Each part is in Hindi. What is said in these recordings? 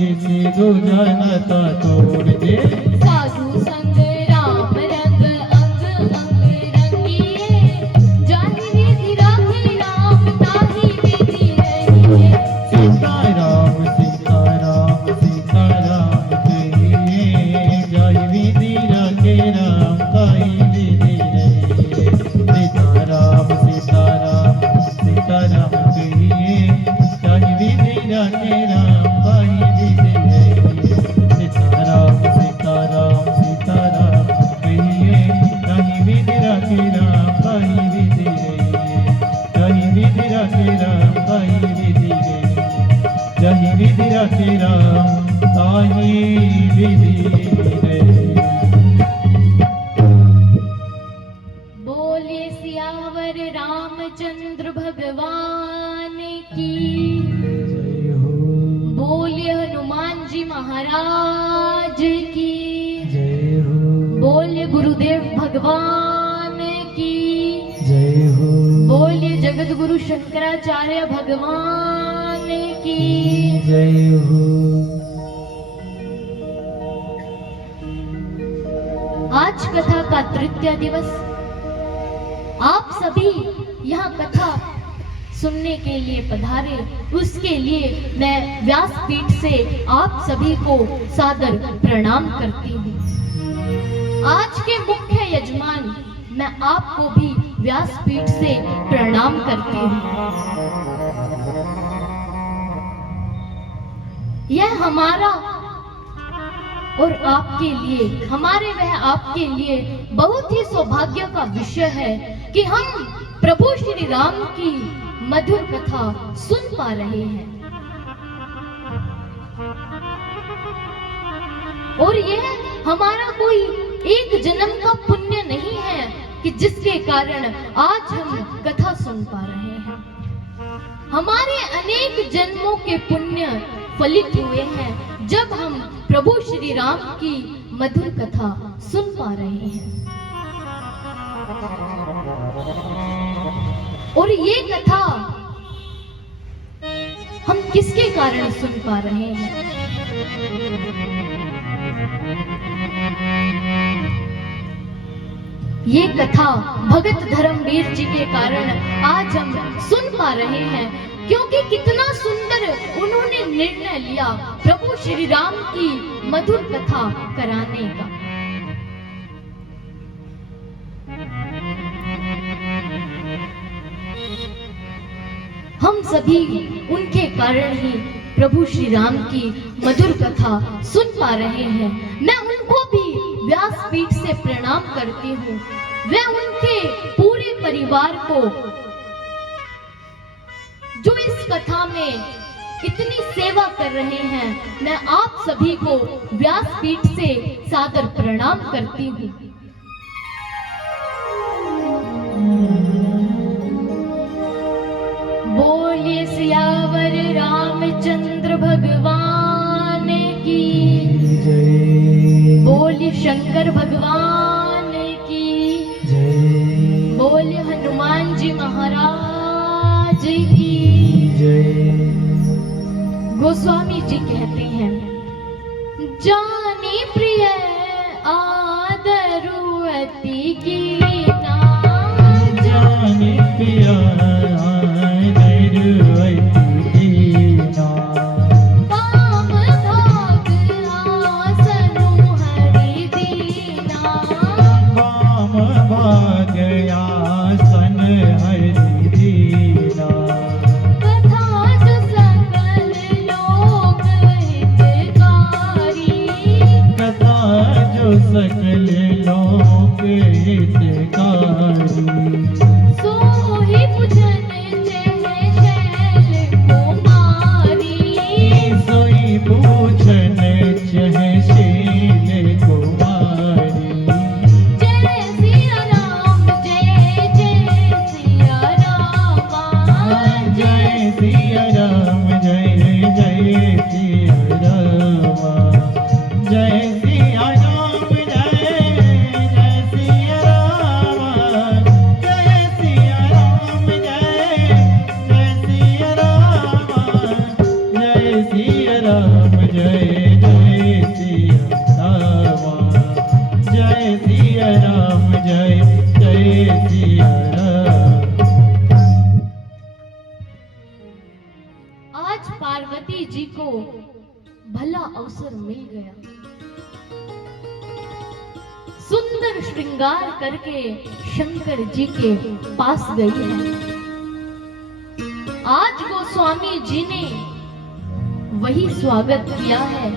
जिसे दो जनता तोड़ दे। साधु संग राम रंग अंग अंग रंगिए, जाहि विधि राखी राम ताहि विधि रहिए। सीताराम सीताराम सीताराम कहिए, जाहि विधि राखे राम ताहि विधि रहिए। सीताराम सीताराम सीताराम कहिए, जाहि विधि राखे राम ताहि विधि रहिए। सीताराम सीताराम सीताराम कहिए, जाहि विधि राखे राम ताहि विधि रहिए। जाहि विधि राखे राम ताहि विधि रहिए। जाहि विधि राखे राम ताहि विधि रहिए। बोले सियावर रामचंद्र भगवान की, जय हो बोले हनुमान जी महाराज की, जय हो बोले गुरुदेव भगवान की, जय हो बोले जगत गुरु शंकराचार्य भगवान की। जय हो। आज कथा का तृतीय दिवस, आप सभी यहाँ कथा सुनने के लिए पधारे, उसके लिए मैं व्यासपीठ से आप सभी को सादर प्रणाम करती हूँ। आज के मुख्य यजमान मैं आपको भी व्यासपीठ से प्रणाम करती हूँ। यह हमारा और आपके लिए, हमारे वह आपके लिए बहुत ही सौभाग्य का विषय है कि हम प्रभु श्री राम की मधुर कथा सुन पा रहे हैं। और यह हमारा कोई एक जन्म का पुण्य नहीं है कि जिसके कारण आज हम कथा सुन पा रहे हैं। हमारे अनेक जन्मों के पुण्य फलित हुए हैं जब हम प्रभु श्री राम की मधुर कथा सुन पा रहे हैं। और ये कथा हम किसके कारण सुन पा रहे हैं? ये कथा भगत धर्मवीर जी के कारण आज हम सुन पा रहे हैं, क्योंकि कितना सुंदर उन्होंने निर्णय लिया प्रभु श्री राम की मधुर कथा कराने का। हम सभी उनके कारण ही प्रभु श्री राम की मधुर कथा सुन पा रहे हैं। मैं उनको भी व्यासपीठ से प्रणाम करती हूँ। वे उनके पूरे परिवार को जो इस कथा में इतनी सेवा कर रहे हैं, मैं आप सभी को व्यासपीठ से सादर प्रणाम करती हूँ। बोलिए सियावर रामचंद्र भगवान की जय। बोलिए शंकर भगवान की जय। बोलिए हनुमान जी महाराज की जय। गोस्वामी जी कहते हैं, जानी प्रिय आदरु अति कीना, जानी प्रिय आदरु अति कीना, काम भाग आसनु हरि दीना, काम भाग आसन हरि दीना, कथा जो सकल लोक हितकारी, कथा जो सकल लोक हितकारी, सोहि पूजन चह शैल कुमारी, सोई पूछन चह शील कुमारी, जय सिया राम जय जय सिया रामा, जय सिया राम जय जय सिया रामा, जय सिया राम जय जय सिया रामा, जय सिया राम जय जय सिया रामा, जय सिया राम जय जय सिया राम, जय सिया राम, जय जय सिया राम। आज पार्वती जी को भला अवसर मिल गया। सुंदर श्रृंगार करके शंकर जी के पास गई है। आज गोस्वामी जी ने वही स्वागत किया है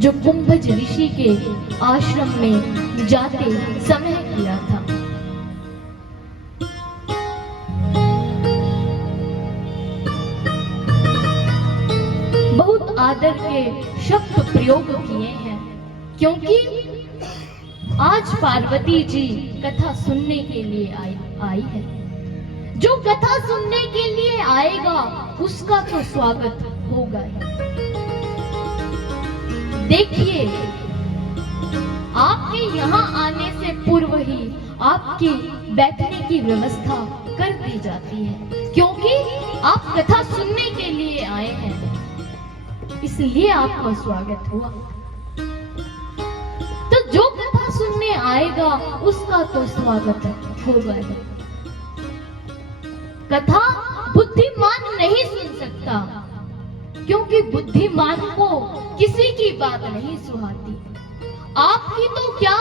जो कुंभज ऋषि के आश्रम में जाते समय किया था। बहुत आदर के शब्द प्रयोग किए हैं, क्योंकि आज पार्वती जी कथा सुनने के लिए आई है। जो कथा सुनने के लिए आएगा उसका तो स्वागत होगा ही। देखिए, आपके यहाँ आने से पूर्व ही आपकी बैठने की व्यवस्था कर दी जाती है, क्योंकि आप कथा सुनने के लिए आए हैं, इसलिए आपका स्वागत हुआ। तो जो कथा सुनने आएगा उसका तो स्वागत होगा ही। कथा बुद्धिमान नहीं सुन सकता, क्योंकि बुद्धिमान को किसी की बात नहीं सुहाती। आपकी तो क्या,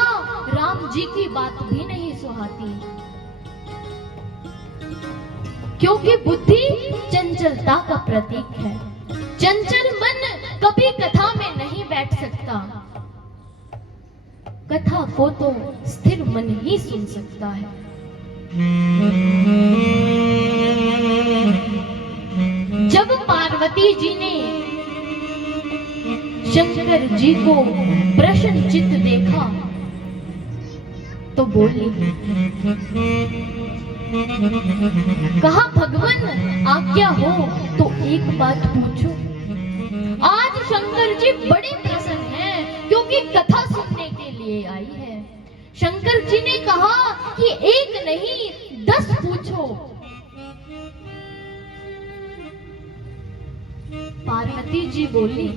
राम जी की बात भी नहीं सुहाती, क्योंकि बुद्धि चंचलता का प्रतीक है। चंचल मन कभी कथा में नहीं बैठ सकता। कथा को तो स्थिर मन ही सुन सकता है। जब पार्वती जी ने शंकर जी को प्रसन्नचित्त देखा तो बोली, कहा भगवान आज्ञा हो तो एक बात पूछो। आज शंकर जी बड़े प्रसन्न हैं, क्योंकि कथा सुनने के लिए आई है। शंकर जी ने कहा कि एक नहीं 10 पूछो। पार्वती जी बोली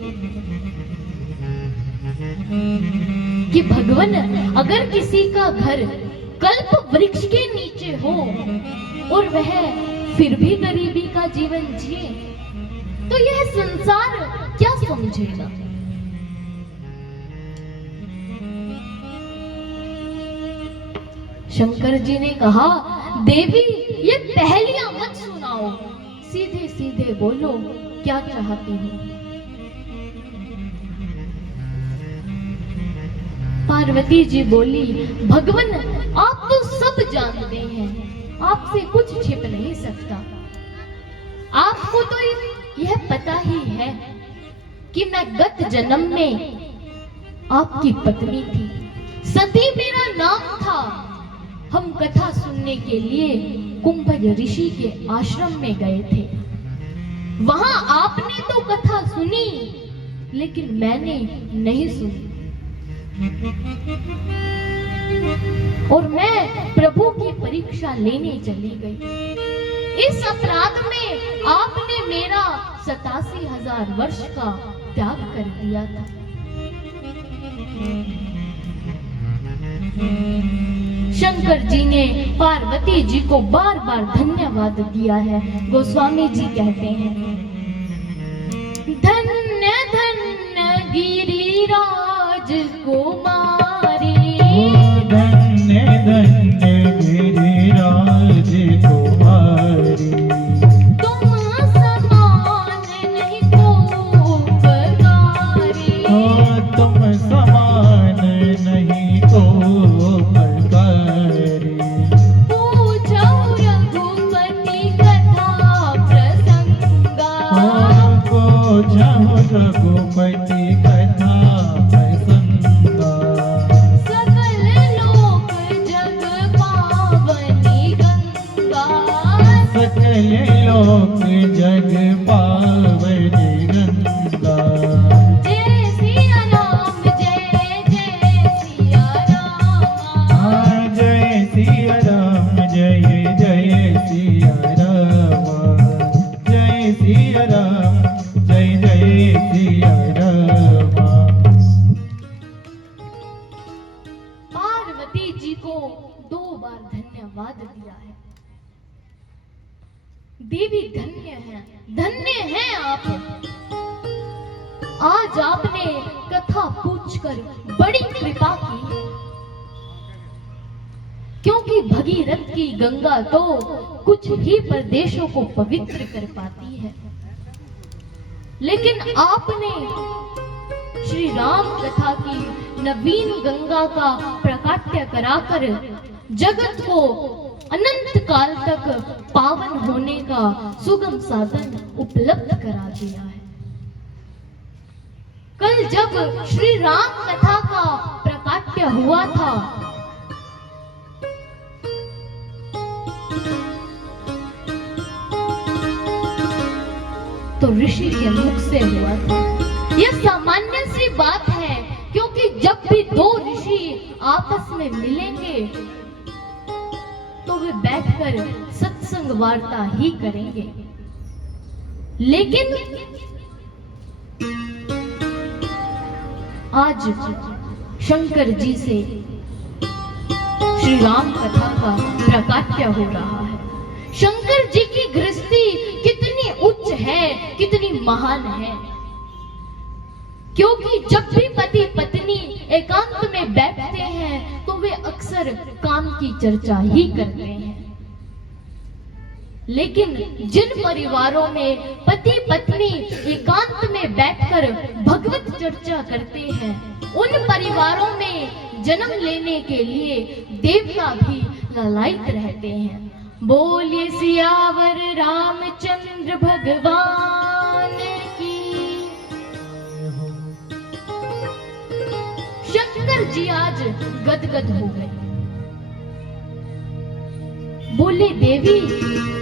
कि भगवान, अगर किसी का घर कल्प वृक्ष के नीचे हो और वह फिर भी गरीबी का जीवन जिए, तो यह संसार क्या समझेगा? शंकर जी ने कहा, देवी ये पहेलियां मत सुनाओ, सीधे सीधे बोलो क्या चाहती हो। पार्वती जी बोली, भगवान आप तो सब जानते हैं, आपसे कुछ छिप नहीं सकता। आपको तो यह पता ही है कि मैं गत जन्म में आपकी पत्नी थी, सती मेरा नाम था। हम कथा सुनने के लिए कुंभज ऋषि के आश्रम में गए थे। वहां आपने तो कथा सुनी, लेकिन मैंने नहीं सुनी, और मैं प्रभु की परीक्षा लेने चली गई। इस अपराध में आपने मेरा 87,000 वर्ष का त्याग कर दिया था। शंकर जी ने पार्वती जी को बार बार धन्यवाद दिया है। गोस्वामी जी कहते हैं, धन्य धन्य गिरिराज कुमारी, धन्य धन्य गिरिराज कुमारी, तुम समान नहीं को उपकारी, तुम समान नहीं को उपकारी। पूछो रघुपति कथा प्रसंगा, पूछो रघुपति कथा प्रसंगा, सकल लोक जग पावनी गंगा, सकल लोक जग पावनी गंगा। जय सिया राम, जय जय सिया राम, जय सिया राम, जय जय सिया राम, जय सिया राम, जय जय सिया रामा। पार्वती जी को 2 बार धन्यवाद दिया है। देवी धन्य हैं आप। आज आपने कथा पूछकर बड़ी कृपा की है, क्योंकि भगीरथ की गंगा तो कुछ ही प्रदेशों को पवित्र कर पाती है, लेकिन आपने श्री राम कथा की नवीन गंगा का प्राकट्य कराकर जगत को अनंत काल तक पावन होने का सुगम साधन उपलब्ध करा दिया है। कल जब श्री राम कथा का प्राकट्य हुआ था, तो ऋषि के मुख से हुआ था। यह सामान्य सी बात है, क्योंकि जब भी 2 ऋषि आपस में मिलेंगे तो वे बैठकर सत्संग वार्ता ही करेंगे। लेकिन आज शंकर जी से श्री राम कथा का प्राकट्य हो रहा है। शंकर जी की गृहस्थी कितनी उच्च है, कितनी महान है, क्योंकि जब भी पति पत्नी एकांत में बैठते हैं तो वे अक्सर काम की चर्चा ही करते हैं। लेकिन जिन परिवारों में पति पत्नी एकांत में बैठकर भगवत चर्चा करते हैं, उन परिवारों में जन्म लेने के लिए देवता भी लालायित रहते हैं। बोलिए सियावर रामचंद्र भगवान की। शंकर जी आज गदगद हो गए। बोले, देवी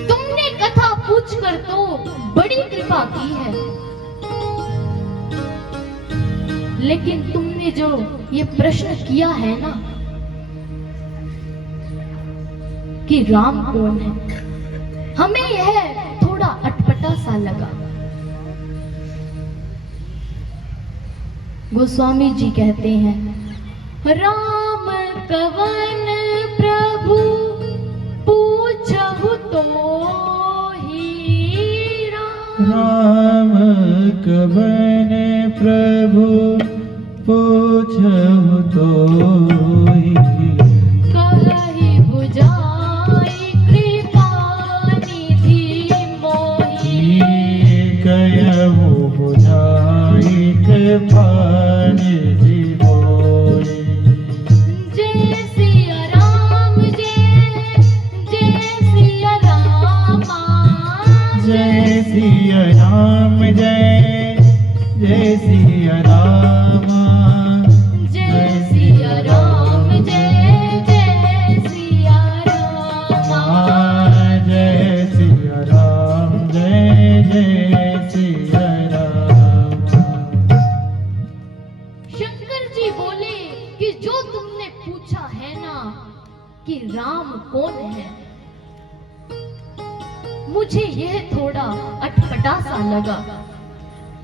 तुमने कथा पूछकर तो बड़ी कृपा की है, लेकिन तुमने जो ये प्रश्न किया है ना कि राम कौन है, हमें यह थोड़ा अटपटा सा लगा। गोस्वामी जी कहते हैं, राम कवन प्रभु पूछहु तो ही राम कवन प्रभु पूछहु तोहि। कहि बुझाई कृपा निधि मोहि। कहु बुझाई कृपा निधि मोहि। जय सिया राम, जय सिया रामा। जय सिया राम, जय सिया रामा। जय सिया राम, जय सिया रामा। जय सिया राम, जय सिया राम। शंकर जी बोले कि जो तुमने पूछा है ना कि राम कौन है, मुझे यह थोड़ा अटपटा सा लगा,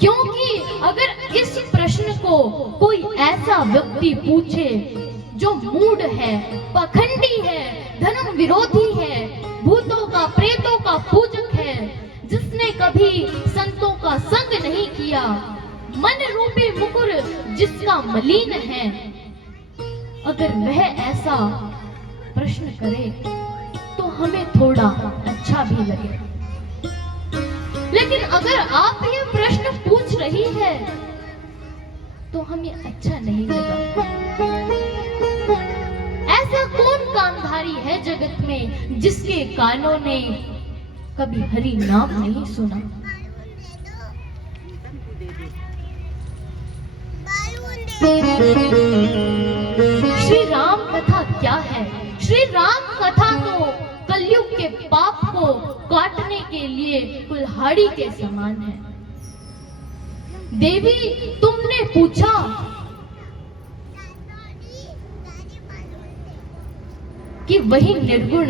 क्योंकि अगर इस प्रश्न को कोई ऐसा व्यक्ति पूछे जो मूढ़ है, पाखंडी है, धर्म विरोधी है, भूतों का प्रेतों का पूजक है, जिसने कभी संतों का संग नहीं किया, मन रूपी मुकुर जिसका मलिन है, अगर वह ऐसा प्रश्न करे तो हमें थोड़ा अच्छा भी लगे। लेकिन अगर आप ये प्रश्न पूछ रही है तो हमें अच्छा नहीं लगा। ऐसा कौन कामधारी है जगत में जिसके कानों ने कभी हरि नाम नहीं सुना? श्री राम कथा क्या है? श्री राम कथा तो कलयुग के पाप को काटने के लिए कुल्हाड़ी के समान है। देवी तुमने पूछा कि वही निर्गुण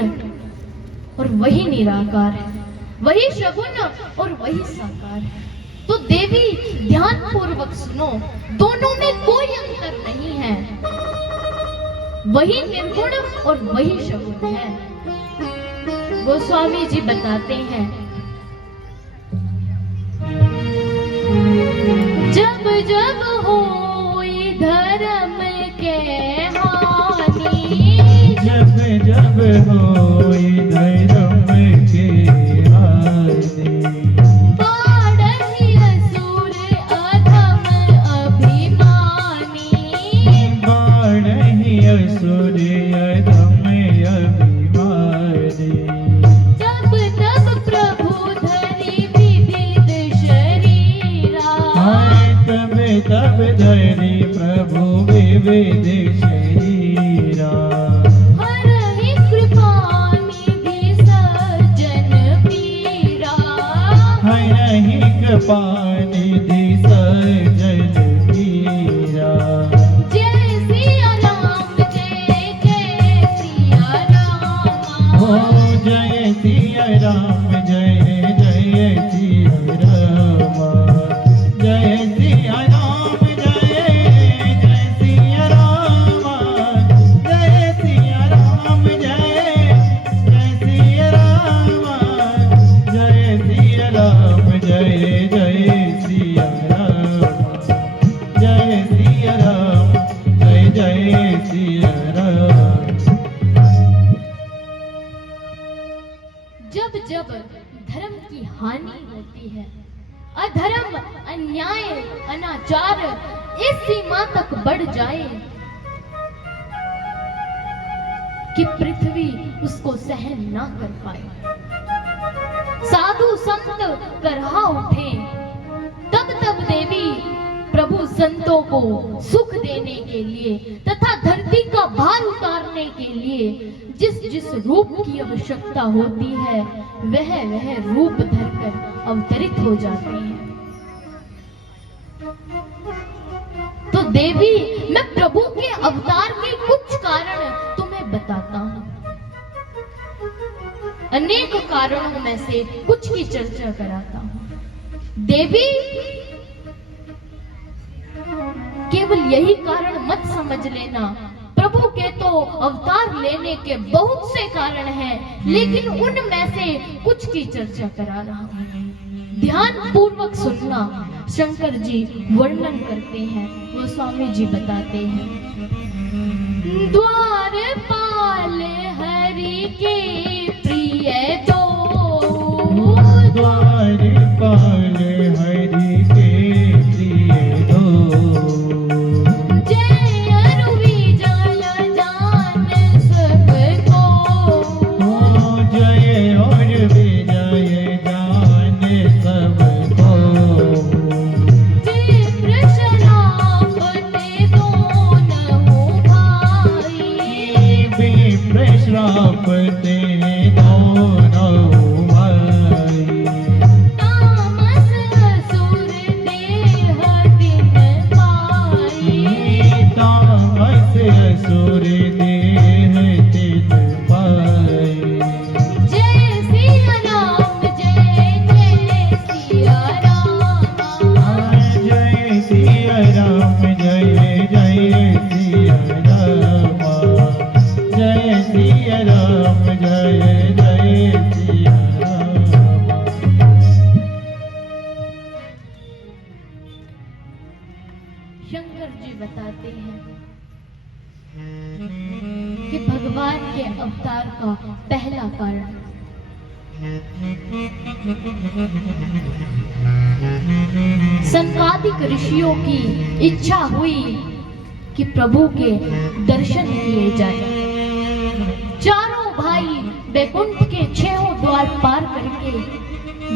और वही निराकार है, वही सगुण और वही साकार है। तो देवी ध्यान पूर्वक सुनो, दोनों में कोई अंतर नहीं है, वही निर्गुण और वही सगुण है। गोस्वामी जी बताते हैं, जब जब होई धर्म के हानि, जब जब होई धर्म के हानि, बाढ़हि असुर अधम अभिमानी, बाढ़हि असुर अधम अभिमानी, जब तब प्रभु धरि विविध शरीरा, तब धरि प्रभु विविध शरीरा, हरहि कृपा निधि सज्जन पीरा, हरहि कृपा निधि सज्जन पीरा। जय सिया राम, जय जय सिया राम, ओ जय सिया राम, जय जय सिया राम, जय सिया राम, जय जय सिया राम, जय सिया राम, जय जय सिया राम, जय सिया राम, जय जय सिया राम, जय सिया राम, जय जय सिया राम। जब जब धर्म की हानि होती है, अधर्म, अन्याय, अनाचार इस सीमा तक बढ़ जाए कि पृथ्वी उसको सहन ना कर पाए, साधु संत करहा उठे, तब तब देवी प्रभु संतों को सुख देने के लिए तथा धरती का भार उतारने के लिए जिस जिस रूप की आवश्यकता होती है, वह वह रूप धरकर अवतरित हो जाती है। तो देवी, मैं प्रभु के अवतार के कुछ कारण तुम्हें बताता हूं। अनेक कारणों में से कुछ की चर्चा कराता हूं। देवी, केवल यही कारण मत समझ लेना, प्रभु के तो अवतार लेने के बहुत से कारण हैं, लेकिन उनमें से कुछ की चर्चा करा रहा हूं। ध्यान पूर्वक सुनना। शंकर जी वर्णन करते हैं, गोस्वामी जी बताते हैं, द्वारपाल हरि के प्रिय दो, द्वारपाल हरि के प्रिय दो, जय अरु विजय जान सबको, जय और विजय जान सबको, विप्र शराफते दोनों भाई, विप्र श्रापते दोनों भाई, तामस असुर देह दिन पाई, तामस असुर देह तिन पाई, जय सिया राम, जय जय सिया राम, जय सिया राम, जय जय सिया राम, जय सिया राम, जय जय सिया राम। शंकर जी बताते हैं कि भगवान के अवतार का पहला कारण सनकादिक ऋषियों की इच्छा हुई कि प्रभु के दर्शन किए जाए। चारों भाई बैकुंठ के 6 द्वार पार करके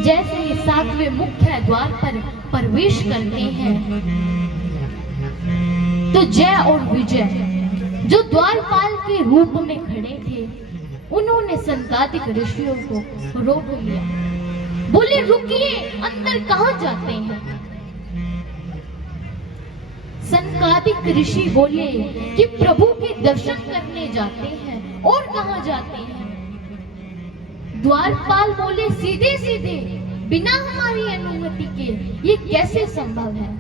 जैसे ही 7वें मुख्य द्वार पर प्रवेश करते हैं, तो जय और विजय जो द्वारपाल के रूप में खड़े थे, उन्होंने सनकादिक ऋषियों को रोक लिया। बोले, रुकिए, अंदर कहां जाते हैं? सनकादिक ऋषि बोले कि प्रभु के दर्शन करने जाते हैं। और कहां जाते हैं? द्वारपाल बोले, सीधे सीधे बिना हमारी अनुमति के, ये कैसे संभव है?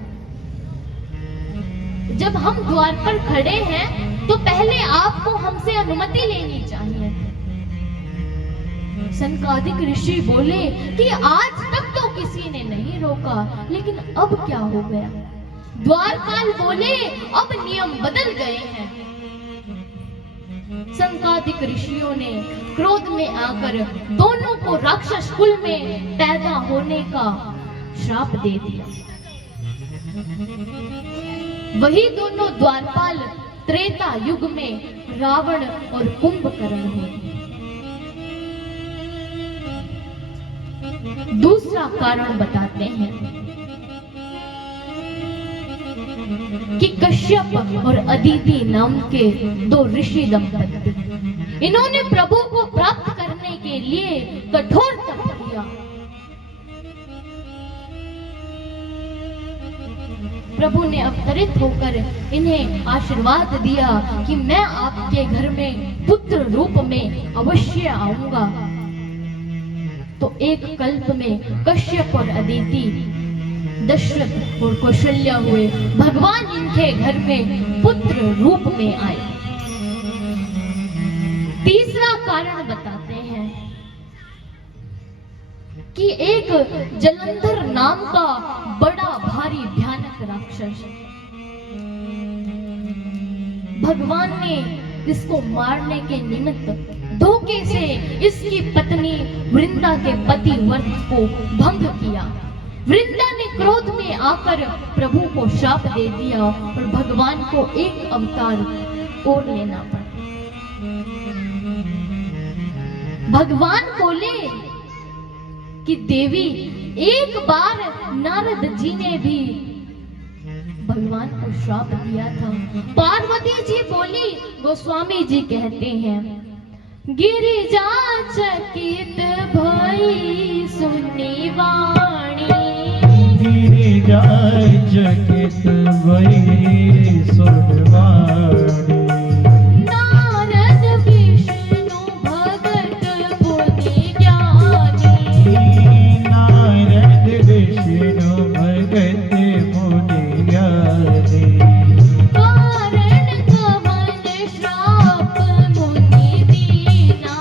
जब हम द्वार पर खड़े हैं तो पहले आपको हमसे अनुमति लेनी चाहिए। सनकादिक ऋषि बोले कि आज तक तो किसी ने नहीं रोका, लेकिन अब क्या हो गया? द्वारपाल बोले अब नियम बदल गए हैं। सनकादिक ऋषियों ने क्रोध में आकर दोनों को राक्षस कुल में पैदा होने का श्राप दे दिया। वही दोनों द्वारपाल त्रेता युग में रावण और कुंभकर्ण हुए। दूसरा कारण बताते हैं कि कश्यप और अदिति नाम के दो ऋषि दंपति, इन्होंने प्रभु को प्राप्त करने के लिए कठोर तप किया। प्रभु ने अवतरित होकर इन्हें आशीर्वाद दिया कि मैं आपके घर में पुत्र रूप में अवश्य आऊंगा। तो एक कल्प में कश्यप और अदिति दशरथ और कौशल्या हुए, भगवान इनके घर में पुत्र रूप में आए। तीसरा कारण बताते हैं कि एक जलंधर नाम का बड़ा भारी भयानक राक्षस, भगवान ने इसको मारने के निमित्त धोखे से इसकी पत्नी वृंदा के पति व्रत को भंग किया। वृंदा ने क्रोध में आकर प्रभु को श्राप दे दिया और भगवान को एक अवतार और लेना पड़ा। भगवान बोले कि देवी, एक बार नारद जी ने भी भगवान को श्राप दिया था। पार्वती जी बोली, गोस्वामी जी कहते हैं, गिरिजा चकित भई सुनी वाणी, गिरिजा चकित भई सुनी वाणी, नारद विष्णु भगत मुनि ज्ञानी, नारद विष्णु भगत मुनि ज्ञानी, कारण कवन श्राप मुनि दीना,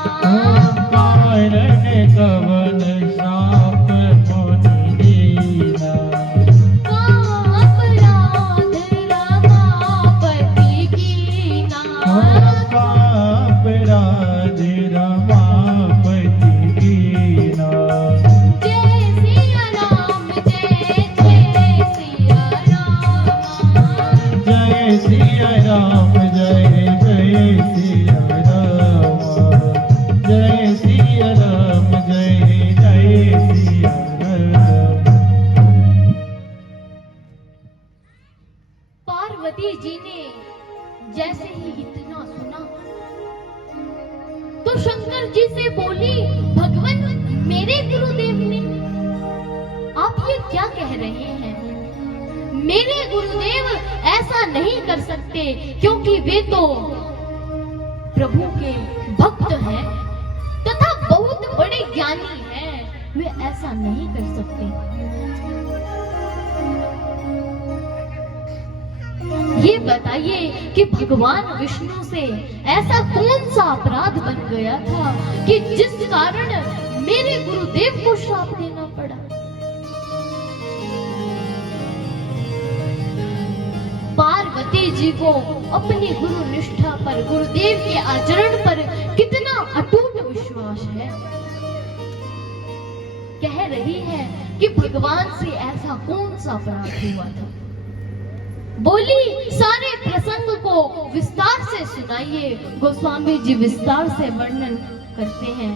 कारण कवन श्राप मुनि दीना, का अपराध रमापति कीना, अपराध रमापति कीना। जय सिया राम, जय जय सिया राम, जय सिया राम, जय जय सिया राम, जय सिया राम, जय जय सिया राम। पार्वती जी ने जैसे ही इतना सुना तो शंकर जी से बोली, भगवान मेरे गुरुदेव ने, आप ये क्या कह रहे हैं? मेरे गुरुदेव ऐसा नहीं कर सकते, क्योंकि वे तो प्रभु के भक्त हैं तथा बहुत बड़े ज्ञानी हैं, वे ऐसा नहीं कर सकते। ये बताइए कि भगवान विष्णु से ऐसा कौन सा अपराध बन गया था कि जिस कारण मेरे गुरुदेव को श्राप देना पड़ा? पार्वती जी को अपनी गुरु निष्ठा पर, गुरुदेव के आचरण पर कितना अटूट विश्वास है। कह रही है कि भगवान से ऐसा कौन सा अपराध हुआ था। बोली, सारे प्रसंग को विस्तार से सुनाइए। गोस्वामी जी विस्तार से वर्णन करते हैं।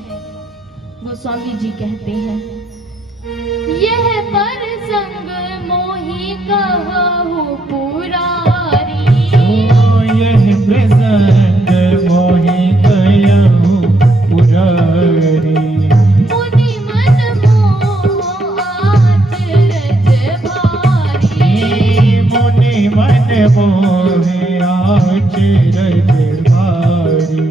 गोस्वामी जी कहते हैं, यह प्रसंग मोहि कहु पुरारी, यह प्रसंग मोहि कहु पुरारी, मुनि मन मोह आचरज भारी, मुनि मन मोहे आचरज भारी।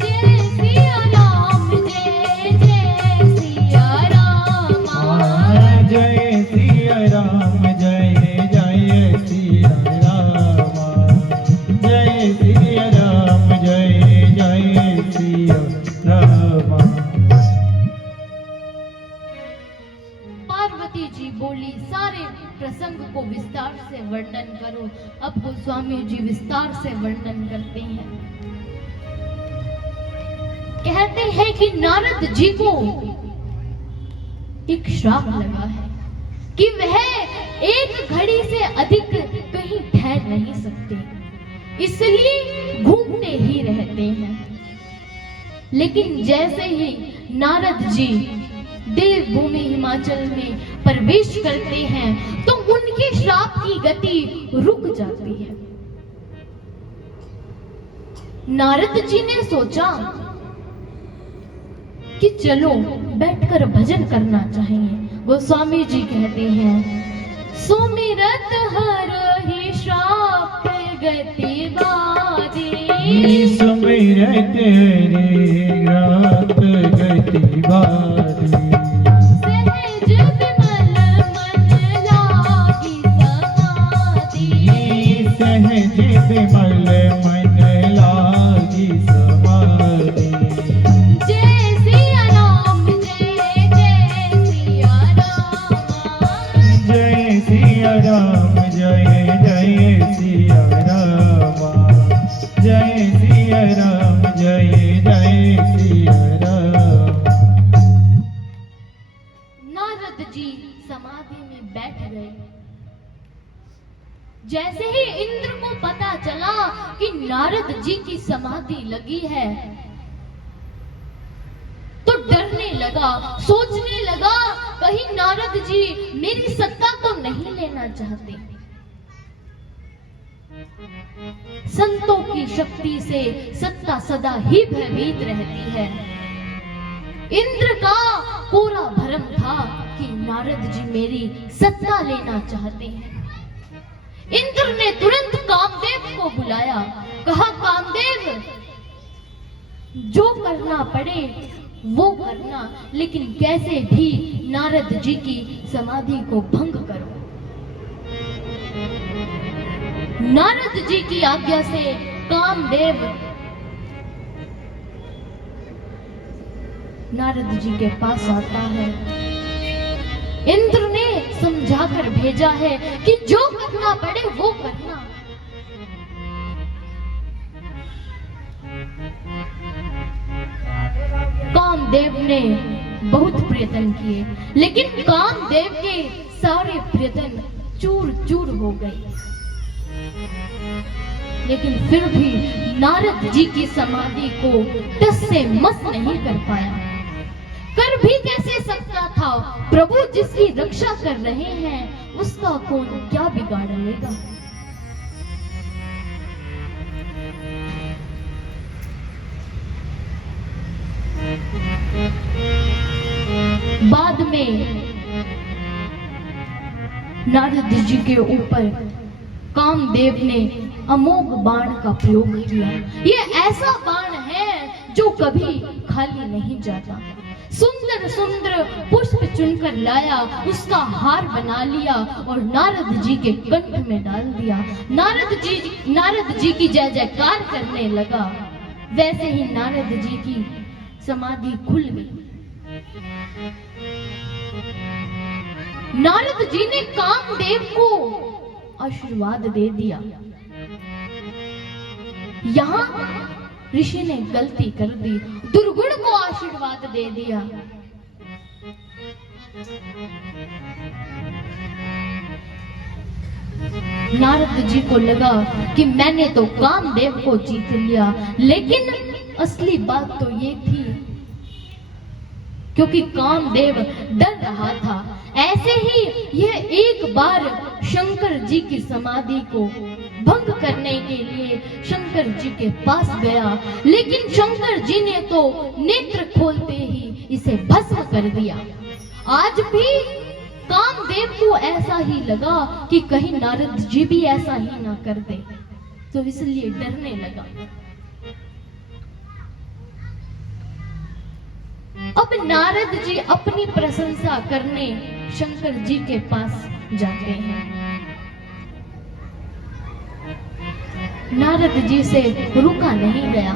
जय सिया राम, जय जय सिया राम, से वर्णन करूं। अब गोस्वामी जी विस्तार से वर्णन करते हैं। कहते हैं कि नारद जी को एक श्राप लगा है कि वह एक घड़ी से अधिक कहीं ठहर नहीं सकते, इसलिए घूमते ही रहते हैं। लेकिन जैसे ही नारद जी देवभूमि हिमाचल में प्रवेश करते हैं तो उनके श्राप की गति रुक जाती है। नारद जी ने सोचा कि चलो बैठकर भजन करना चाहिए। गोस्वामी जी कहते हैं, सुमिरत हरहि श्राप गति बाधी, सुमिरत हरि रात गति बाधी, सहज विमल मन लागी समाधि, सहज विमल मन लागी समाधि। जय सिया राम जय जय सिया राम, जय सिया राम जय जय सिया राम, जय सिया राम जय जय सिया राम। नारद जी समाधि में बैठ गए। जैसे ही इंद्र को पता चला कि नारद जी की समाधि लगी है तो डरने लगा, सोचने लगा कहीं नारद जी मेरी सत्ता तो नहीं लेना चाहते। संतों की शक्ति से सत्ता सदा ही भयभीत रहती है। इंद्र का पूरा भ्रम था कि नारद जी मेरी सत्ता लेना चाहते हैं। इंद्र ने तुरंत कामदेव को बुलाया, कहा कामदेव जो करना पड़े वो करना, लेकिन कैसे भी नारद जी की समाधि को भंग करो। नारद जी की आज्ञा से कामदेव नारद जी के पास आता है। इंद्र ने समझाकर भेजा है कि जो करना पड़े वो करना। कामदेव ने बहुत प्रयत्न किए, लेकिन कामदेव के सारे प्रयत्न चूर चूर हो गए। लेकिन फिर भी नारद जी की समाधि को टस से मस नहीं कर पाया। कर भी कैसे सकता था? प्रभु जिसकी रक्षा कर रहे हैं उसका कौन क्या बिगाड़ लेगा। बाद में नारद जी के ऊपर कामदेव ने अमोघ बाण का प्रयोग किया। ये ऐसा बाण है जो कभी खाली नहीं जाता। सुंदर सुंदर पुष्प चुनकर लाया, उसका हार बना लिया और नारद जी के कंठ में डाल दिया। नारद जी की जय जयकार करने लगा। वैसे ही नारद जी की समाधि खुल गई। नारद जी ने कामदेव को आशीर्वाद दे दिया। यहाँ ऋषि ने गलती कर दी, दुर्गुण को आशीर्वाद दे दिया। नारद जी को लगा कि मैंने तो कामदेव को जीत लिया, लेकिन असली बात तो ये थी क्योंकि कामदेव डर रहा था। ऐसे ही यह एक बार शंकर जी की समाधि को भंग करने के लिए शंकर जी के पास गया, लेकिन शंकर जी ने तो नेत्र खोलते ही इसे भस्म कर दिया। आज भी कामदेव को ऐसा ही लगा कि कहीं नारद जी भी ऐसा ही ना कर दे, तो इसलिए डरने लगा। अब नारद जी अपनी प्रशंसा करने शंकर जी के पास जाते हैं। नारद जी से रुका नहीं गया।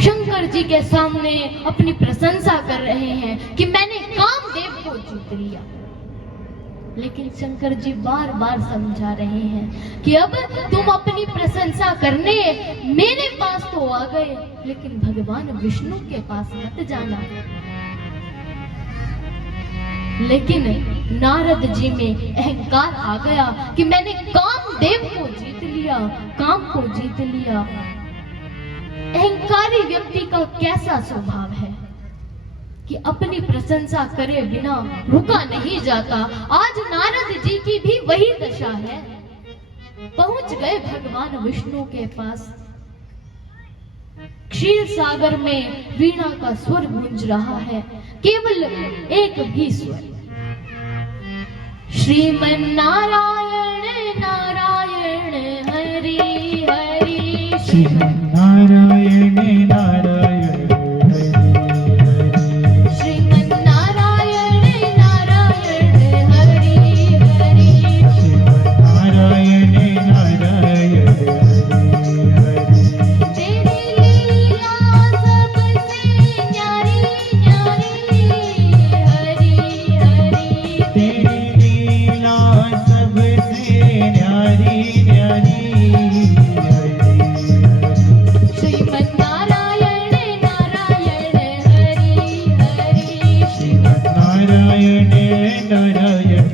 शंकर जी के सामने अपनी प्रशंसा कर रहे हैं कि मैंने कामदेव को जीत लिया। लेकिन शंकर जी बार बार समझा रहे हैं कि अब तुम अपनी प्रशंसा करने मेरे पास तो आ गए, लेकिन भगवान विष्णु के पास मत जाना। लेकिन नारद जी में अहंकार आ गया कि मैंने कामदेव को जीत लिया, काम को जीत लिया। अहंकारी व्यक्ति का कैसा स्वभाव है कि अपनी प्रशंसा करे बिना रुका नहीं जाता। आज नारद जी की भी वही दशा है। पहुंच गए भगवान विष्णु के पास। क्षीर सागर में वीणा का स्वर गूंज रहा है, केवल एक ही स्वर, श्रीमन नारायण नारायण हरि हरि। श्रीमन नारायण नारायण श्रीमन नारायण नारायण हरि हरि। श्रीमन नारायण नारायण तेरी लीला सबसे न्यारी न्यारी हरि हरि। तेरी लीला सबसे न्यारी न्यारी श्रीमन नारायण नारायण हरि हरि। श्रीमन नारायण नारायण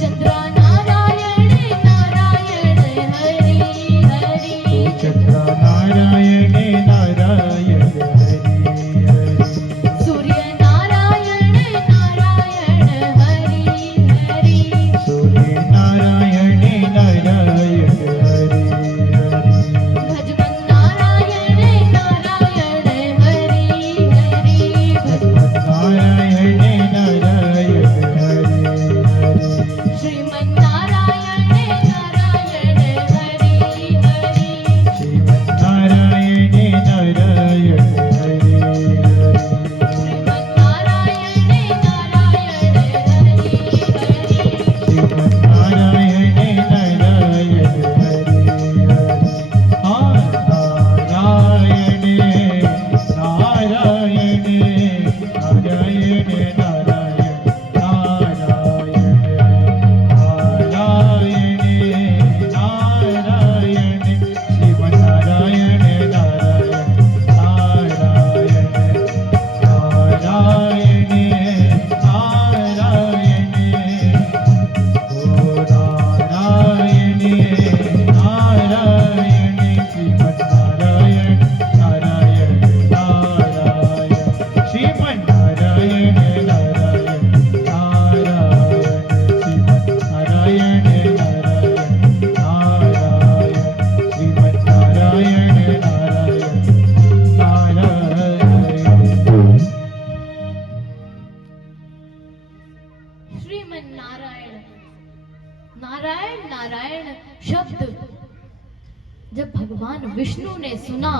चंद्रा नारायण नारायण हरि हरि। चंद्र नारायण नारायण सूर्य नारायण नारायण हरि हरि। सूर्य नारायण नारायण भजमन नारायण नारायण हरि हरि। नारायण नारायण श्रीमन नारायण नारायण हरि हरि। श्रीमन नारायण नारायण श्रीमन नारायण नारायण हरि हरि। श्रीमन नारायण नारायण नारायण नारायण नारायण श्रीमन नारायण नारायण नारायण शब्द जब भगवान विष्णु ने सुना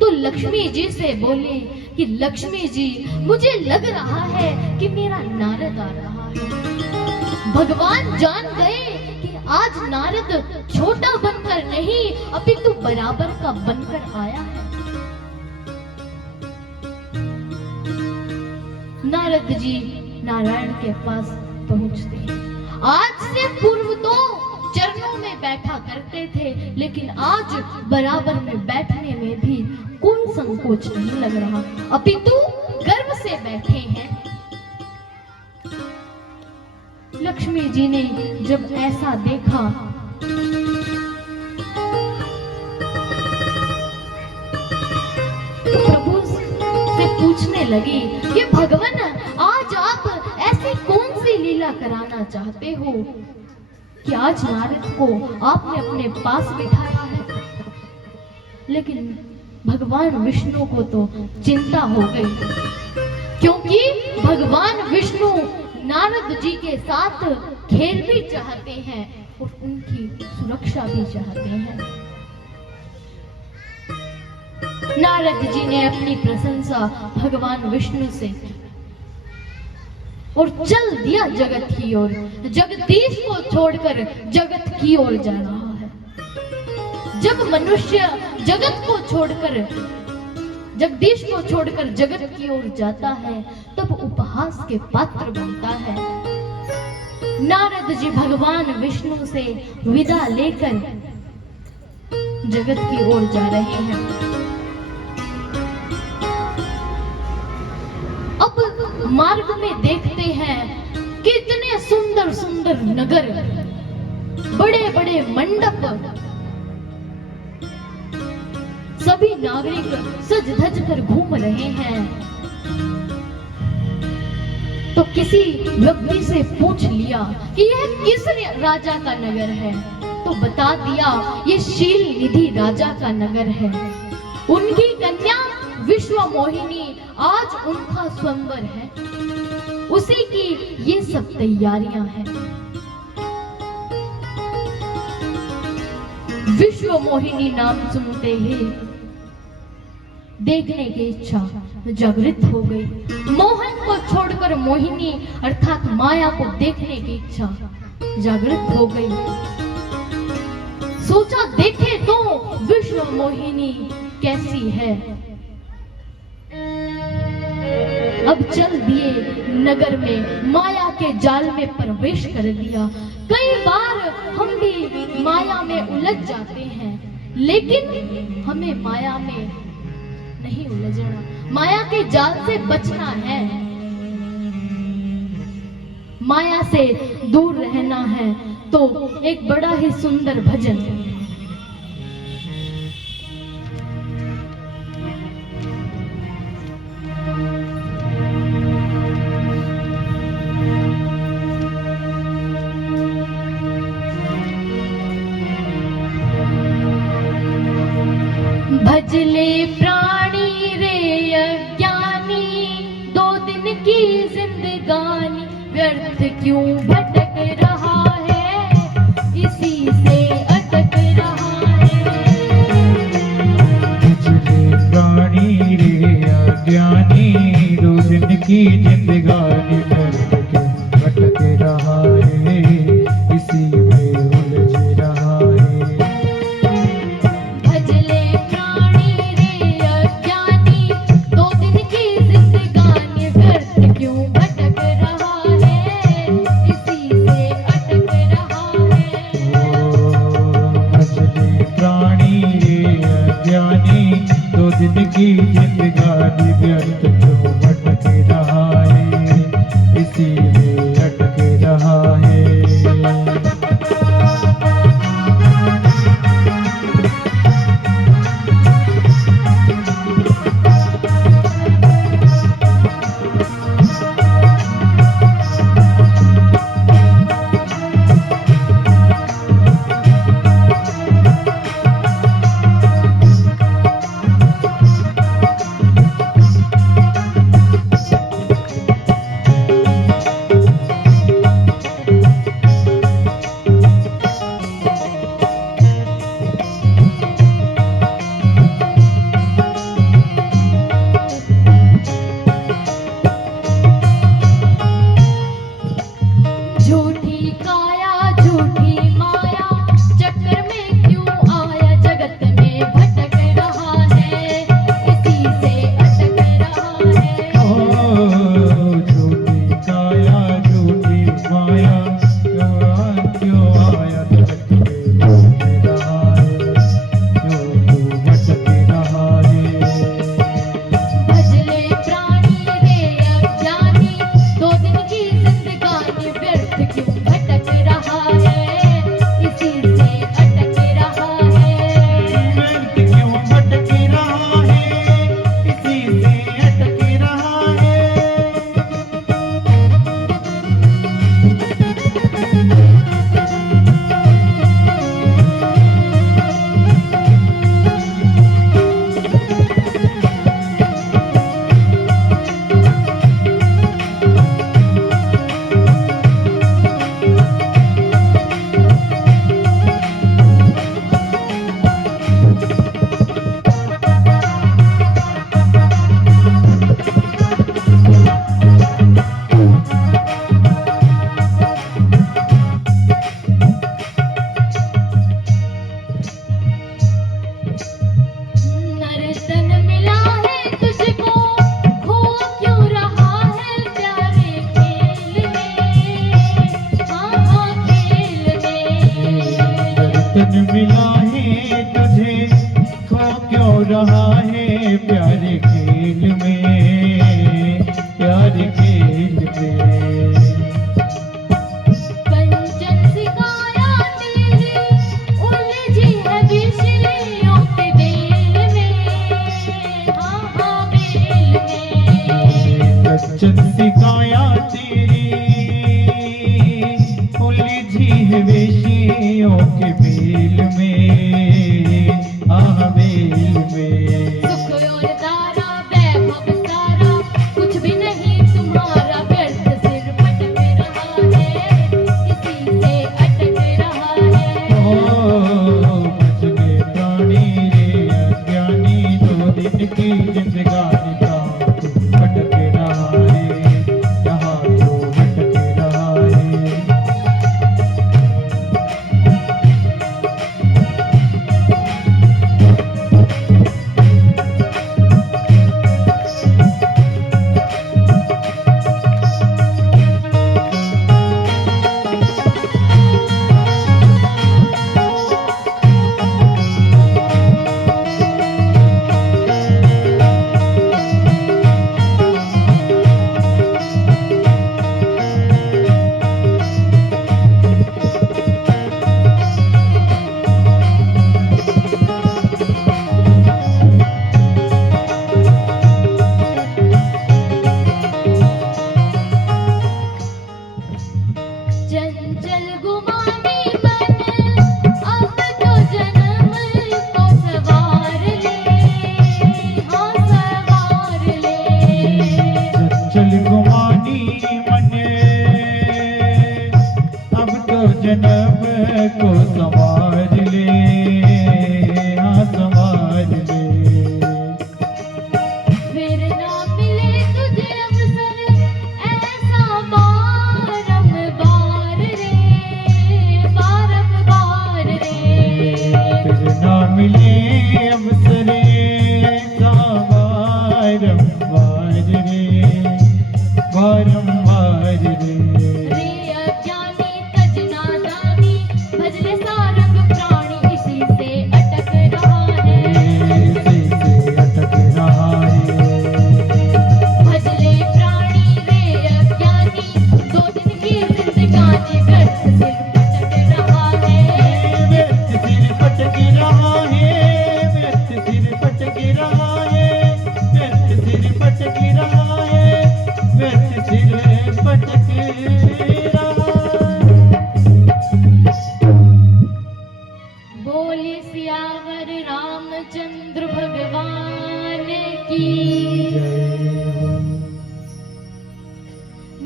तो लक्ष्मी जी से बोले कि लक्ष्मी जी, मुझे लग रहा है कि मेरा नारद आ रहा है। भगवान जान गए कि आज नारद छोटा बनकर नहीं अपितु बराबर का बनकर आया है। नारद जी नारायण के पास पहुंचते हैं। आज से पूर्व तो चरणों में बैठा करते थे, लेकिन आज बराबर में बैठने में भी कोई संकोच नहीं लग रहा, अपितु गर्व से बैठे हैं। लक्ष्मी जी ने जब ऐसा देखा तो प्रभु से पूछने लगी, ये भगवान, आज आप ऐसी कौन सी लीला कराना चाहते हो कि आज नारद को आपने अपने पास बिठाया है? लेकिन भगवान विष्णु को तो चिंता हो गई, क्योंकि भगवान विष्णु नारद जी के साथ खेल भी चाहते हैं और उनकी सुरक्षा भी चाहते हैं। नारद जी ने अपनी प्रशंसा भगवान विष्णु से और चल दिया जगत की ओर। जगदीश को छोड़कर जगत की ओर जा रहा है। जब मनुष्य जगत को छोड़कर, जगदीश को छोड़कर जगत की ओर जाता है, तब उपहार उपहास के पात्र बनता है। नारद जी भगवान विष्णु से विदा लेकर जगत की ओर जा रहे हैं। अब मार्ग में देखते हैं कि इतने सुंदर सुंदर नगर, बड़े बड़े मंडप, सभी नागरिक सज धज कर घूम रहे हैं। तो किसी व्यक्ति से पूछ लिया कि यह किस राजा का नगर है, तो बता दिया ये शील निधि राजा का नगर है। उनकी कन्या विश्व मोहिनी, आज उनका स्वयंवर है, उसी की ये सब तैयारियां हैं। विश्व मोहिनी नाम सुनते ही देखने की इच्छा जागृत हो गई। मोहन को छोड़कर मोहिनी अर्थात माया को देखने की इच्छा जागृत हो गई। सोचा देखे तो विश्व मोहिनी कैसी है। अब चल दिए नगर में, माया के जाल में प्रवेश कर दिया। कई बार हम भी माया में उलझ जाते हैं, लेकिन हमें माया में नहीं उलझना, माया के जाल से बचना है, माया से दूर रहना है। तो एक बड़ा ही सुंदर भजन भजले प्राणी रे अज्ञानी, 2 दिन की जिंदगानी व्यर्थ क्यों भटक रहा है, इसी से अटक रहा है। भजले प्राणी रे अज्ञानी, 2 दिन की जिंदगानी व्यर्थ क्यों भटक रहा है, इसी में उलझ रहा है। भजले प्राणी रे अज्ञानी, 2 दिन की जिंदगानी व्यर्थ क्यों भटक रहा है, इसी से अटक रहा है। भजले प्राणी रे अज्ञानी, 2 दिन की जिंदगानी व्यर्थ क्यों भटक रहा है, इसी में अटक रहा है। झूठी काया झूठी माया, चक्कर में क्यों आया, जगत में भटक रहा है, इसी से अटक रहा है। झूठी काया झूठी माया, क्यों आया जगत में भटक रहा है, क्यों तू भटक रहा है। भजले प्राणी रे अज्ञानी, 2 दिन की जिंदगानी व्यर्थ क्यों भटक रहा है, ऋषियों के मेल में, आह मेल में। सुख और दारा वैभव सारा कुछ भी नहीं तुम्हारा, व्यर्थ सिर पटक रहा है, इसी से अटक रहा है। ओ बच गए प्राणी रे अज्ञानी, 2 दिन की जिंदगानी का तू भटक रहा है, यहाँ तो भटक रहा है। चंचल गुमानी मन अब तो जन्म को सवार ले, हाँ सवार ले। चंचल गुमानी मन अब तो जन्म को संवार ले, हाँ संवार ले। फिर ना मिले तुझे अवसर ऐसा बारंबार रे, बारंबार रे। फिर ना मिले अवसर ऐसा बारंबार रे, बारंबार रे। रे अज्ञानी तज नादानी, भजले सारंग प्राणी, इसी से अटक रहा है, से अटक रहा है। भजले प्राणी रे अज्ञानी, 2 दिन की जिंदगानी व्यर्थ सिर पटक रहा है। व्यर्थ सिर पटक रहा है, व्यर्थ सिर पटक रहा है, व्यर्थ सिर पटक रहा है, व्यर्थ सिर पटक रहा। बोले सियावर रामचंद्र भगवान की।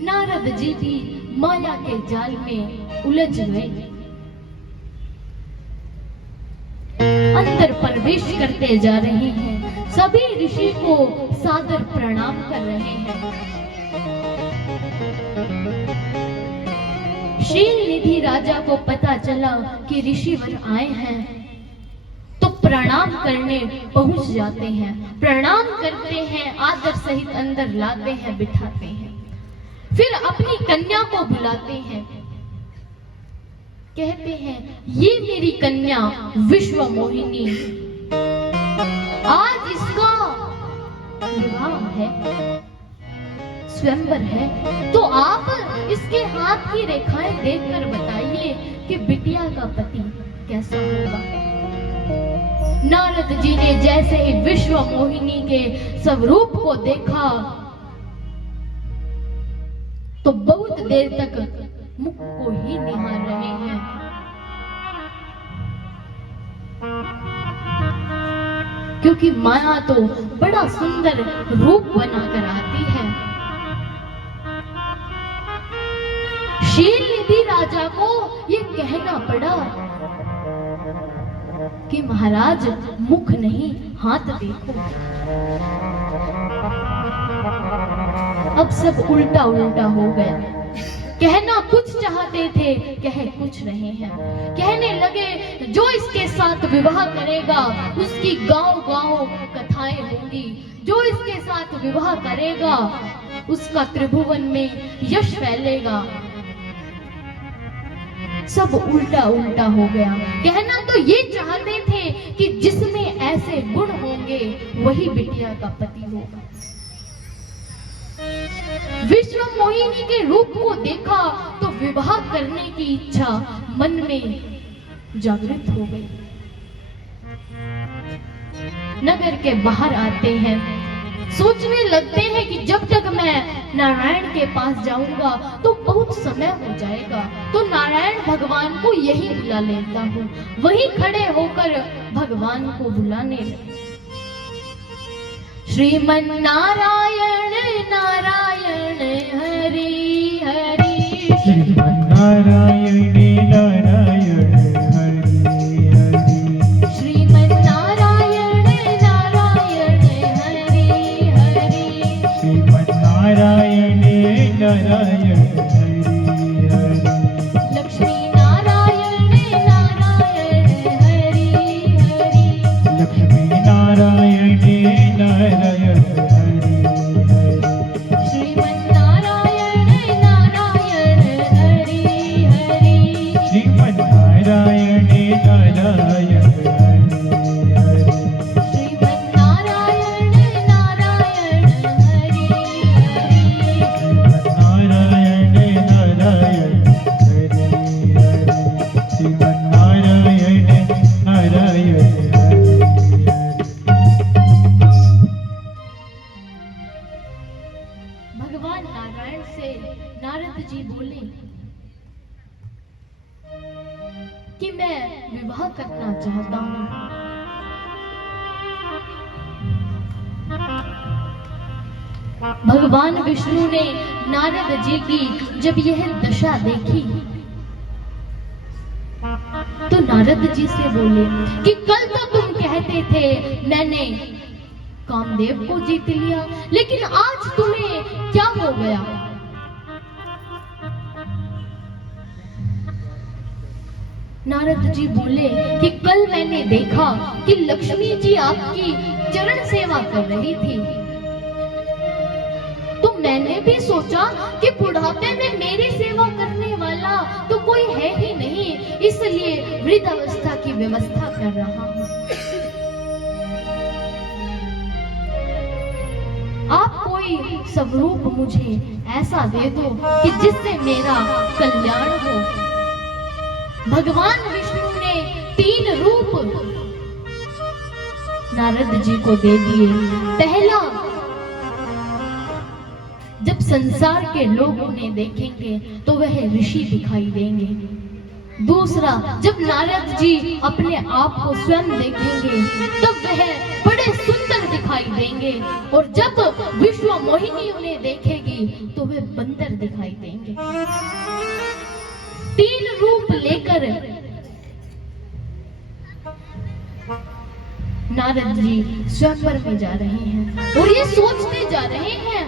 नारद जी भी माया के जाल में उलझ गए, अंदर प्रवेश करते जा रहे हैं। सभी ऋषि को सादर प्रणाम कर रहे हैं। शील निधि राजा को पता चला कि ऋषिवर आए हैं, तो प्रणाम करने पहुंच जाते हैं, प्रणाम करते हैं, आदर सहित अंदर लाते हैं, बिठाते हैं। फिर अपनी कन्या को बुलाते हैं, कहते हैं ये मेरी कन्या विश्व मोहिनी, आज इसका विवाह है, स्वयंवर है, तो आप इसके हाथ की रेखाएं देखकर बताइए कि बिटिया का पति कैसा होगा। नारद जी ने जैसे ही विश्व मोहिनी के स्वरूप को देखा तो बहुत देर तक मुख को ही निहार रहे हैं। क्योंकि माया तो बड़ा सुंदर रूप बनाकर आती है। शील निधि राजा को ये कहना पड़ा कि महाराज मुख नहीं हाथ देखो। अब सब उल्टा उल्टा हो गया। कहना कुछ चाहते थे, कहे कुछ रहे हैं। कहने लगे जो इसके साथ विवाह करेगा उसकी गांव गांव कथाएं होंगी, जो इसके साथ विवाह करेगा उसका त्रिभुवन में यश फैलेगा। सब उल्टा उल्टा हो गया। कहना तो ये चाहते थे कि जिसमें ऐसे गुण होंगे वही बिटिया का पति होगा। विश्व मोहिनी के रूप को देखा तो विवाह करने की इच्छा मन में जागृत हो गई। नगर के बाहर आते हैं, सोचने लगते हैं कि जब तक मैं नारायण के पास जाऊंगा तो बहुत समय हो जाएगा, तो नारायण भगवान को यही बुला लेता हूँ। वहीं खड़े होकर भगवान को बुलाने लगे। श्रीमन नारायण नारायण हरि हरि, श्रीमन नारायण नारायण हरि हरि, श्रीमन नारायण नारायण हरि हरि, श्रीमन नारायण नारायण हरि हरि, लक्ष्मी नारायण नारायण हरि हरि, लक्ष्मी नारायण नारायण हरि हरि, श्रीमन नारायण नारायण हरि हरि, श्रीमन नारायण नारायण हरि हरि, श्रीमन नारायण नारायण हरि हरि, नारायण नारायण हरि हरि, श्रीमन नारायण नारायण हरि हरि। भगवान नारायण से नारद जी बोले कि मैं विवाह करना चाहता हूँ। भगवान विष्णु ने नारद जी की जब यह दशा देखी तो नारद जी से बोले कि कल तो तुम कहते थे मैंने कामदेव को जीत लिया, लेकिन आज तुम्हें क्या हो गया? नारद जी बोले कि कल मैंने देखा कि लक्ष्मी जी आपकी चरण सेवा कर रही थी, तो मैंने भी सोचा कि बुढ़ापे में मेरी सेवा करने वाला तो कोई है ही नहीं, इसलिए वृद्धावस्था की व्यवस्था कर रहा हूँ। आप कोई स्वरूप मुझे ऐसा दे दो कि जिससे मेरा कल्याण हो। भगवान विष्णु ने 3 रूप नारद जी को दे दिए। पहला, जब संसार के लोग उन्हें देखेंगे तो वह ऋषि दिखाई देंगे। दूसरा, जब नारद जी अपने आप को स्वयं देखेंगे तब वह बड़े सुंदर दिखाई देंगे, और जब विश्व मोहिनी उन्हें देखेगी तो वे बंदर दिखाई देंगे। 3 रूप लेकर नारद जी स्वयंवर में जा रहे हैं और ये सोचते जा रहे हैं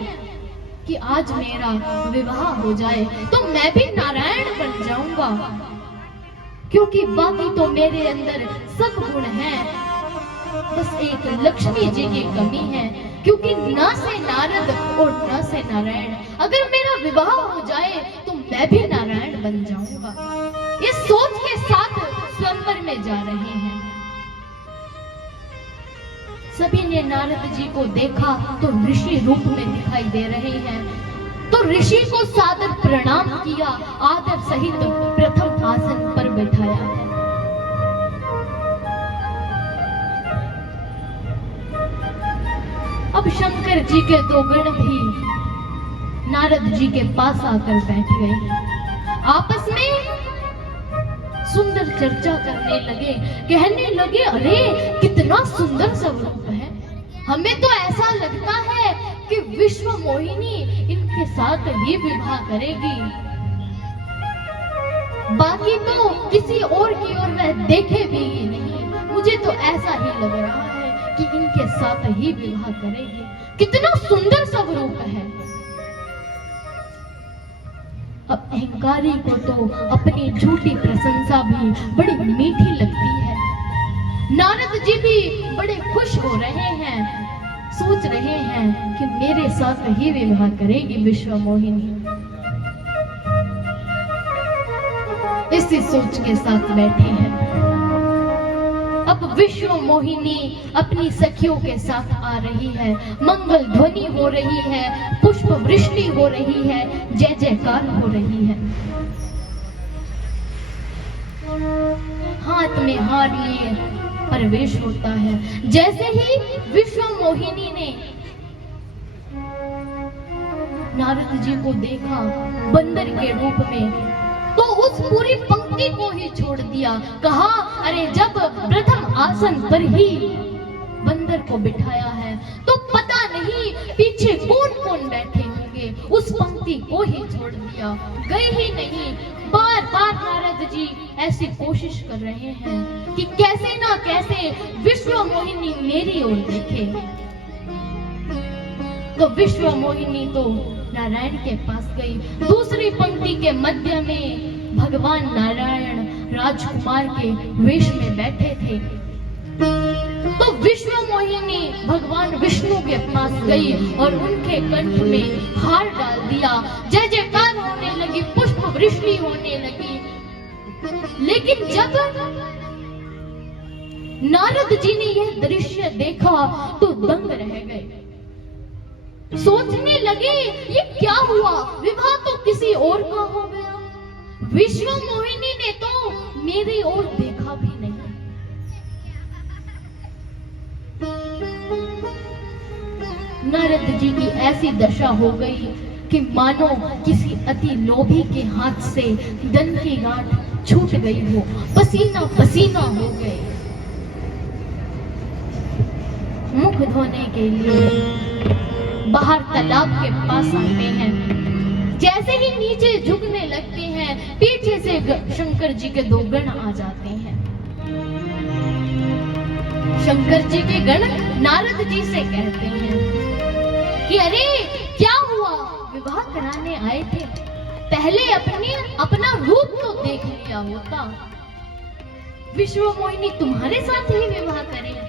कि आज मेरा विवाह हो जाए तो मैं भी नारायण बन जाऊंगा, क्योंकि बाकी तो मेरे अंदर सब गुण हैं, बस एक लक्ष्मी जी की कमी है, क्योंकि न से नारद और न से नारायण। अगर मेरा विवाह हो जाए तो मैं भी नारायण बन जाऊंगा। ये सोच के साथ स्वयंवर में जा रहे हैं। सभी ने नारद जी को देखा तो ऋषि रूप में दिखाई दे रहे हैं, तो ऋषि को सादर प्रणाम किया, आदर सहित प्रथम आसन पर बैठाया। अब शंकर जी के 2 गण भी नारद जी के पास आकर बैठ गए। आपस में सुंदर चर्चा करने लगे, कहने लगे, अरे कितना सुंदर स्वरूप है, हमें तो ऐसा लगता है कि विश्व मोहिनी इनके साथ ही विवाह करेगी, बाकी तो किसी और की ओर वह देखे भी नहीं। मुझे तो ऐसा ही लग रहा है कि इनके साथ ही विवाह करेगी। कितना सुंदर स्वरूप है। अब अहंकारी को तो अपनी झूठी प्रशंसा भी बड़ी मीठी लगती है। नारद जी भी बड़े खुश हो रहे हैं, सोच रहे हैं कि मेरे साथ ही विवाह करेगी विश्व मोहिनी। इसी सोच के साथ बैठे हैं। अब विश्व मोहिनी अपनी सखियों के साथ आ रही है, मंगल ध्वनि हो रही है, पुष्प वृष्टि हो रही है, जय जयकार हो रही है। हाथ में हार लिए प्रवेश होता है। जैसे ही विश्व मोहिनी ने नारद जी को देखा बंदर के रूप में, तो उस पूरी पंक्ति को ही छोड़ दिया। कहा, अरे जब प्रथम आसन पर ही बंदर को बिठाया है तो पता नहीं पीछे कौन कौन बैठे होंगे। उस पंक्ति को ही छोड़ दिया, गए ही नहीं। बार बार नारद जी ऐसी कोशिश कर रहे हैं कि कैसे ना कैसे विश्व मोहिनी मेरी ओर देखे। तो विश्व मोहिनी तो नारायण के पास गई। दूसरी पंक्ति के मध्य में भगवान नारायण राजकुमार के वेश में बैठे थे। तो विश्व मोहिनी भगवान विष्णु के पास गई और उनके कंठ में हार डाल दिया। जय जयकार होने लगी, पुष्प वृष्टि होने लगी। लेकिन जब नारद जी ने यह दृश्य देखा तो दंग रह गए। सोचने लगे, ये क्या हुआ? विवाह तो किसी और का हो गया। विश्व मोहिनी ने तो मेरी ओर देखा भी नहीं। नारद जी की ऐसी दशा हो गई कि मानो किसी अति लोभी के हाथ से दन की गांठ छूट गई हो, पसीना पसीना हो गए। मुख धोने के लिए बाहर तालाब के पास आते हैं। जैसे ही नीचे झुकने लगते हैं, पीछे से शंकर जी के दो गण आ जाते हैं। शंकर जी के गण नारद जी से कहते हैं कि अरे क्या हुआ? विवाह कराने आए थे, पहले अपना रूप तो देख लिया होता। विश्व मोहिनी तुम्हारे साथ ही विवाह करे।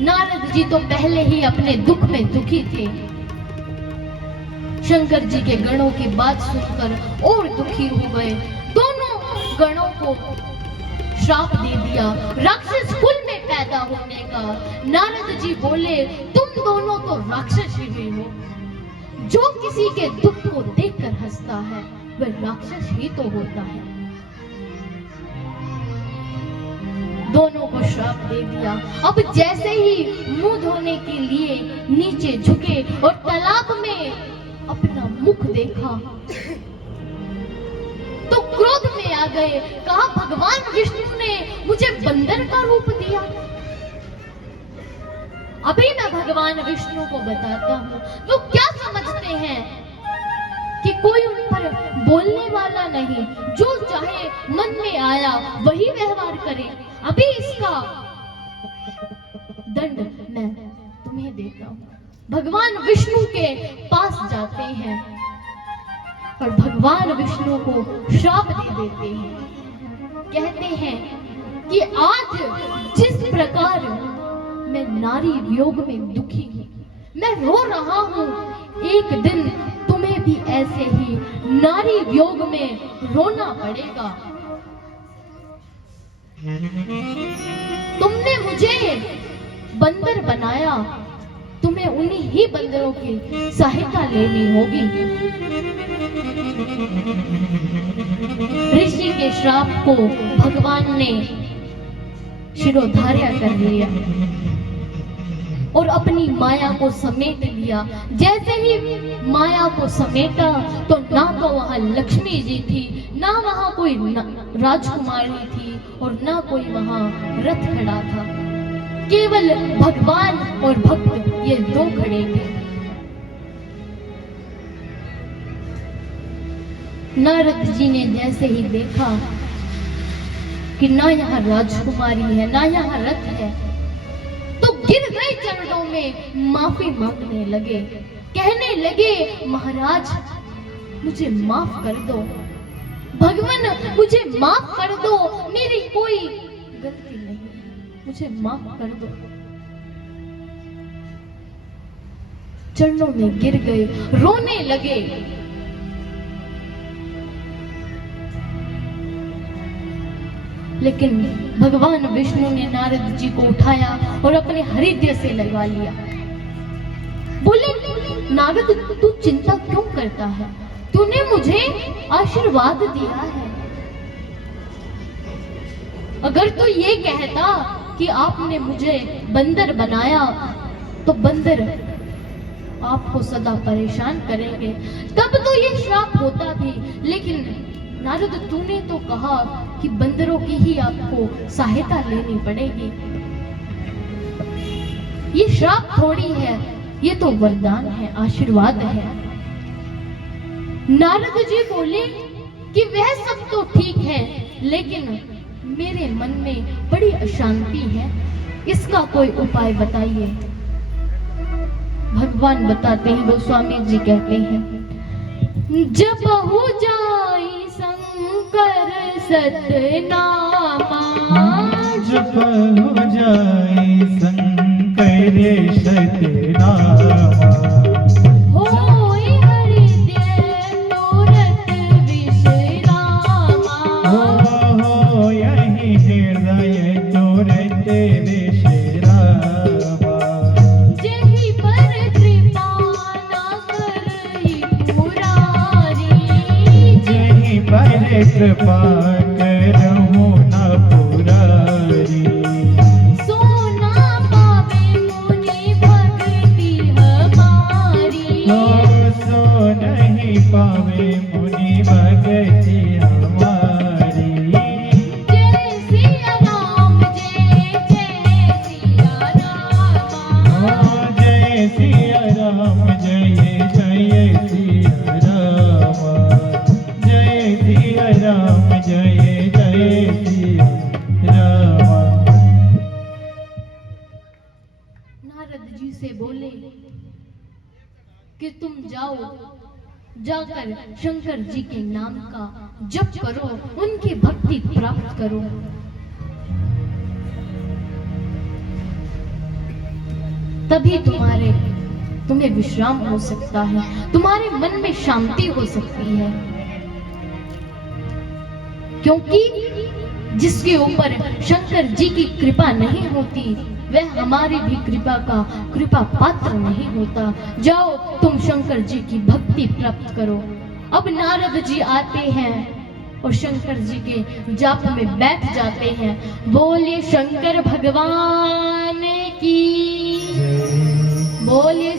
नारद जी तो पहले ही अपने दुख में दुखी थे। शंकर जी के गणों की बात सुनकर और दुखी हो गए। दोनों गणों को श्राप दे दिया, राक्षस कुल में पैदा होने का। नारद जी बोले, तुम दोनों तो राक्षस ही हो। जो किसी के दुख को देखकर हंसता है वह राक्षस ही तो होता है। दोनों को श्राप दे दिया। अब जैसे ही मुंह धोने के लिए नीचे झुके और तालाब में अपना मुख देखा तो क्रोध में आ गए। कहा, भगवान विष्णु ने मुझे बंदर का रूप दिया। अभी मैं भगवान विष्णु को बताता हूँ। वो क्या समझते हैं कि कोई उन पर बोलने वाला नहीं, जो चाहे मन में आया वही व्यवहार करे। अभी इसका दंड मैं तुम्हें देता हूँ। भगवान विष्णु के पास जाते हैं और भगवान विष्णु को श्राप दे देते हैं। कहते हैं कि आज जिस प्रकार मैं नारी वियोग में दुखी हूँ, मैं रो रहा हूँ, एक दिन तुम्हें भी ऐसे ही नारी वियोग में रोना पड़ेगा। तुमने मुझे बंदर बनाया, तुम्हें उन्हीं ही बंदरों की सहायता लेनी होगी। ऋषि के श्राप को भगवान ने शिरोधार्य कर लिया और अपनी माया को समेट लिया। जैसे ही माया को समेटा तो ना तो वहां लक्ष्मी जी थी, ना वहां कोई राजकुमारी थी और ना कोई वहां रथ खड़ा था। केवल भगवान और भक्त ये दो खड़े थे। नारद जी ने जैसे ही देखा कि ना यहाँ राजकुमारी है ना यहाँ रथ है, तो गिर गए चरणों में, माफी मांगने लगे। कहने लगे, महाराज मुझे माफ कर दो, भगवान मुझे माफ कर दो, मेरी कोई गलती नहीं, मुझे माफ कर दो। चरणों में गिर गए, रोने लगे। लेकिन भगवान विष्णु ने नारद जी को उठाया और अपने हृदय से लगा लिया। बोले, नारद तू चिंता क्यों करता है? तूने मुझे आशीर्वाद दिया है। अगर तू ये कहता कि आपने मुझे बंदर बनाया तो बंदर आपको सदा परेशान करेंगे। तब तो ये श्राप होता भी, लेकिन नारद तूने तो कहा कि बंदरों की ही आपको सहायता लेनी पड़ेगी। ये श्राप थोड़ी है, ये तो वरदान है, आशीर्वाद है। नारद जी बोले कि वह सब तो ठीक है, लेकिन मेरे मन में बड़ी अशांति है, इसका कोई उपाय बताइए। भगवान बताते हैं, गोस्वामी जी कहते हैं, जब हो जाए शंकर सतनामा, जब हो जाए शंकर सतनामा, होए हृदय तुरंत विश्रामा, हो यही हृदय तुरंत विश्रामा, जेहि पर कृपा न करई मुरारी, जहीं पर कृपा करहु न पुरारी, सोना पावे मुनि भक्ति हमारी, सो नहीं पावे मुनि भगति हमारी। जय सिया राम, जय जय सिया राम, जय सिया राम, जय जय सिया राम, जय सिया राम, जय जय सिया राम। नारद जी से बोले कि तुम जाओ, जाकर शंकर जी के नाम का जप करो, उनकी भक्ति प्राप्त करो। तभी तुम्हें विश्राम हो सकता है, तुम्हारे मन में शांति हो सकती है। क्योंकि जिसके ऊपर शंकर जी की कृपा नहीं होती, वह हमारी भी कृपा पात्र नहीं होता। जाओ, तुम शंकर जी की भक्ति प्राप्त करो। अब नारद जी आते हैं और शंकर जी के जाप में बैठ जाते हैं। बोलिए शंकर भगवान की, बोलिए